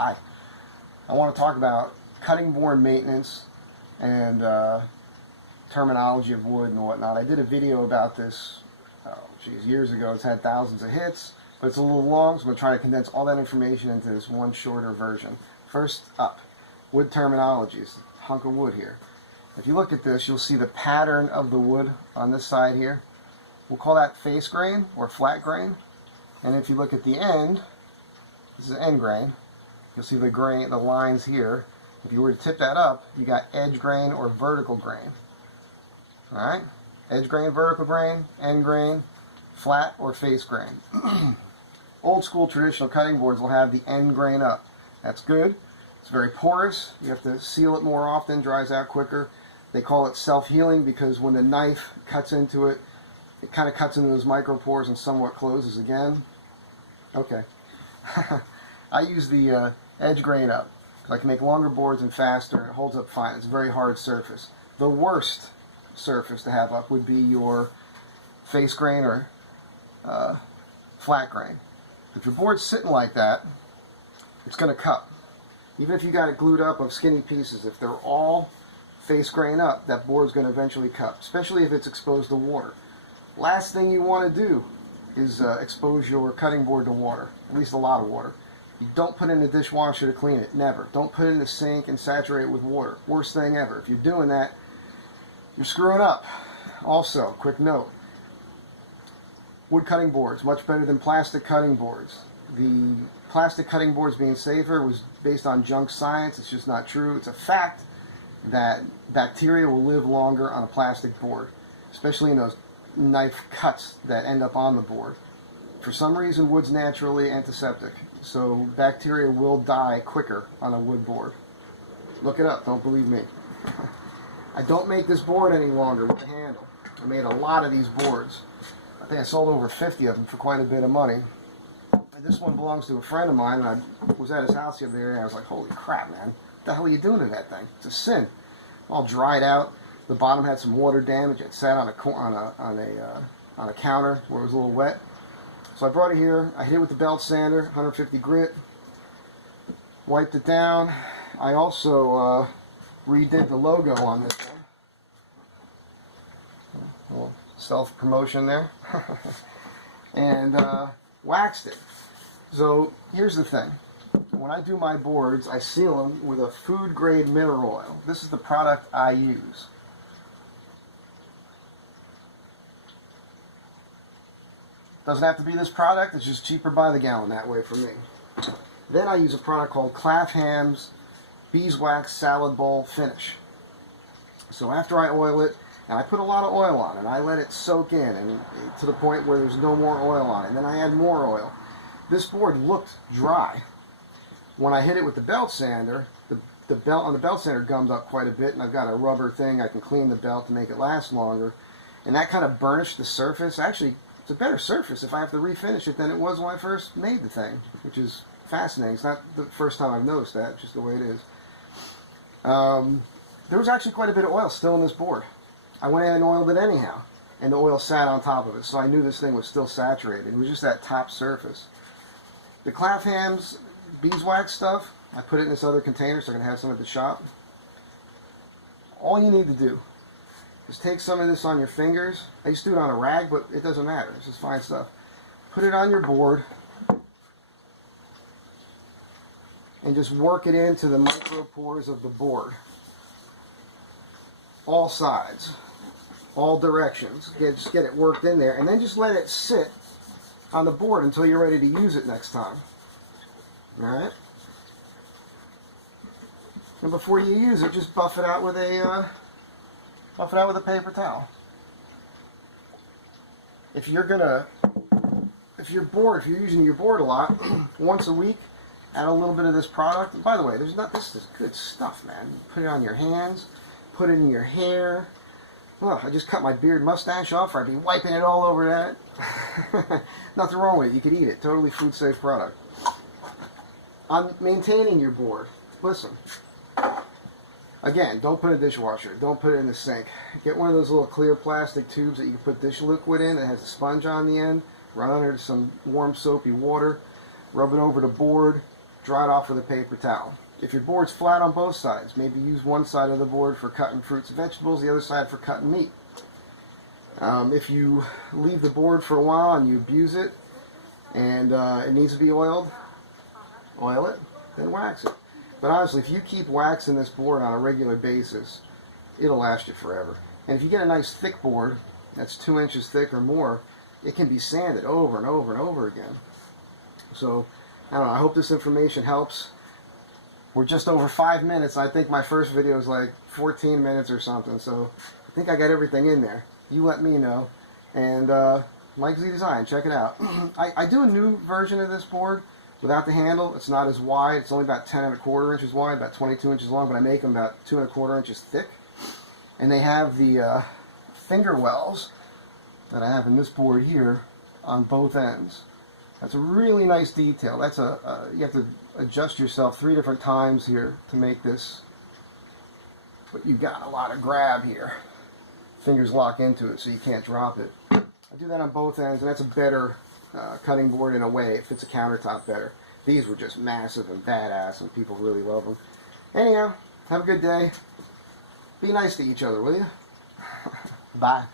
Hi. I want to talk about cutting board maintenance and terminology of wood and whatnot. I did a video about this years ago. It's had thousands of hits, but it's a little long, so I'm going to try to condense all that information into this one shorter version. First up, wood terminologies. Hunk of wood here. If you look at this, you'll see the pattern of the wood on this side here. We'll call that face grain or flat grain. And if you look at the end, this is end grain. You'll see the grain, the lines here. If you were to tip that up, you got edge grain or vertical grain. Alright? Edge grain, vertical grain, end grain, flat or face grain. Old school traditional cutting boards will have the end grain up. That's good. It's very porous. You have to seal it more often, dries out quicker. They call it self-healing because when the knife cuts into it, it kind of cuts into those micropores and somewhat closes again. Okay. I use the edge grain up because I can make longer boards and faster, and it holds up fine. It's a very hard surface. The worst surface to have up would be your face grain or flat grain. If your board's sitting like that, it's going to cup. Even if you got it glued up of skinny pieces, if they're all face grain up, that board's going to eventually cup, especially if it's exposed to water. Last thing you want to do is expose your cutting board to water, at least a lot of water. You don't put it in the dishwasher to clean it, never. Don't put it in the sink and saturate it with water. Worst thing ever. If you're doing that, you're screwing up. Also, quick note, wood cutting boards, much better than plastic cutting boards. The plastic cutting boards being safer was based on junk science. It's just not true. It's a fact that bacteria will live longer on a plastic board, especially in those knife cuts that end up on the board. For some reason, wood's naturally antiseptic, so bacteria will die quicker on a wood board. Look it up, don't believe me. I don't make this board any longer with the handle. I made a lot of these boards. I think I sold over 50 of them for quite a bit of money. And this one belongs to a friend of mine, and I was at his house the other day, and I was like, holy crap, man. What the hell are you doing to that thing? It's a sin. All dried out. The bottom had some water damage. It sat on a counter where it was a little wet. So I brought it here. I hit it with the belt sander, 150 grit. Wiped it down. I also redid the logo on this one. A little self-promotion there. And waxed it. So here's the thing. When I do my boards, I seal them with a food-grade mineral oil. This is the product I use. Doesn't have to be this product, it's just cheaper by the gallon that way for me. Then I use a product called Clafham's Beeswax Salad Bowl Finish. So after I oil it, and I put a lot of oil on it, and I let it soak in and to the point where there's no more oil on it, and then I add more oil. This board looked dry. When I hit it with the belt sander, the belt on the belt sander gummed up quite a bit, and I've got a rubber thing I can clean the belt to make it last longer, and that kind of burnished the surface. Actually, it's a better surface if I have to refinish it than it was when I first made the thing, which is fascinating. It's not the first time I've noticed that, it's just the way it is. There was actually quite a bit of oil still in this board. I went in and oiled it anyhow, and the oil sat on top of it, so I knew this thing was still saturated. It was just that top surface. The Clafham's beeswax stuff, I put it in this other container, so I can have some at the shop. All you need to do is take some of this on your fingers. I used to do it on a rag, but it doesn't matter. This is fine stuff. Put it on your board and just work it into the micropores of the board. All sides, all directions. Just get it worked in there, and then just let it sit on the board until you're ready to use it next time. Alright? And before you use it, just buff it out with a paper towel. If you're using your board a lot, once a week, add a little bit of this product. And by the way, this is good stuff, man. Put it on your hands, put it in your hair. Well, I just cut my beard mustache off, or I'd be wiping it all over that. Nothing wrong with it. You could eat it. Totally food safe product. On maintaining your board, listen. Again, don't put it in a dishwasher. Don't put it in the sink. Get one of those little clear plastic tubes that you can put dish liquid in that has a sponge on the end. Run under some warm soapy water. Rub it over the board. dry it off with a paper towel. If your board's flat on both sides, maybe use one side of the board for cutting fruits and vegetables, the other side for cutting meat. If you leave the board for a while and you abuse it and it needs to be oiled, oil it, then wax it. But honestly, if you keep waxing this board on a regular basis, it'll last you forever. And if you get a nice thick board that's 2 inches thick or more, it can be sanded over and over and over again. So, I don't know, I hope this information helps. We're just over 5 minutes. I think my first video is like 14 minutes or something, so I think I got everything in there. You let me know. And Mike Z Design, check it out. I do a new version of this board without the handle. It's not as wide. It's only about 10 1/4 inches wide, about 22 inches long, but I make them about 2 1/4 inches thick. And they have the finger wells that I have in this board here on both ends. That's a really nice detail. That's you have to adjust yourself 3 different times here to make this, but you got a lot of grab here. Fingers lock into it so you can't drop it. I do that on both ends, and that's a better cutting board in a way. It fits a countertop better. These were just massive and badass, and people really love them. Anyhow, have a good day. Be nice to each other, will you? Bye.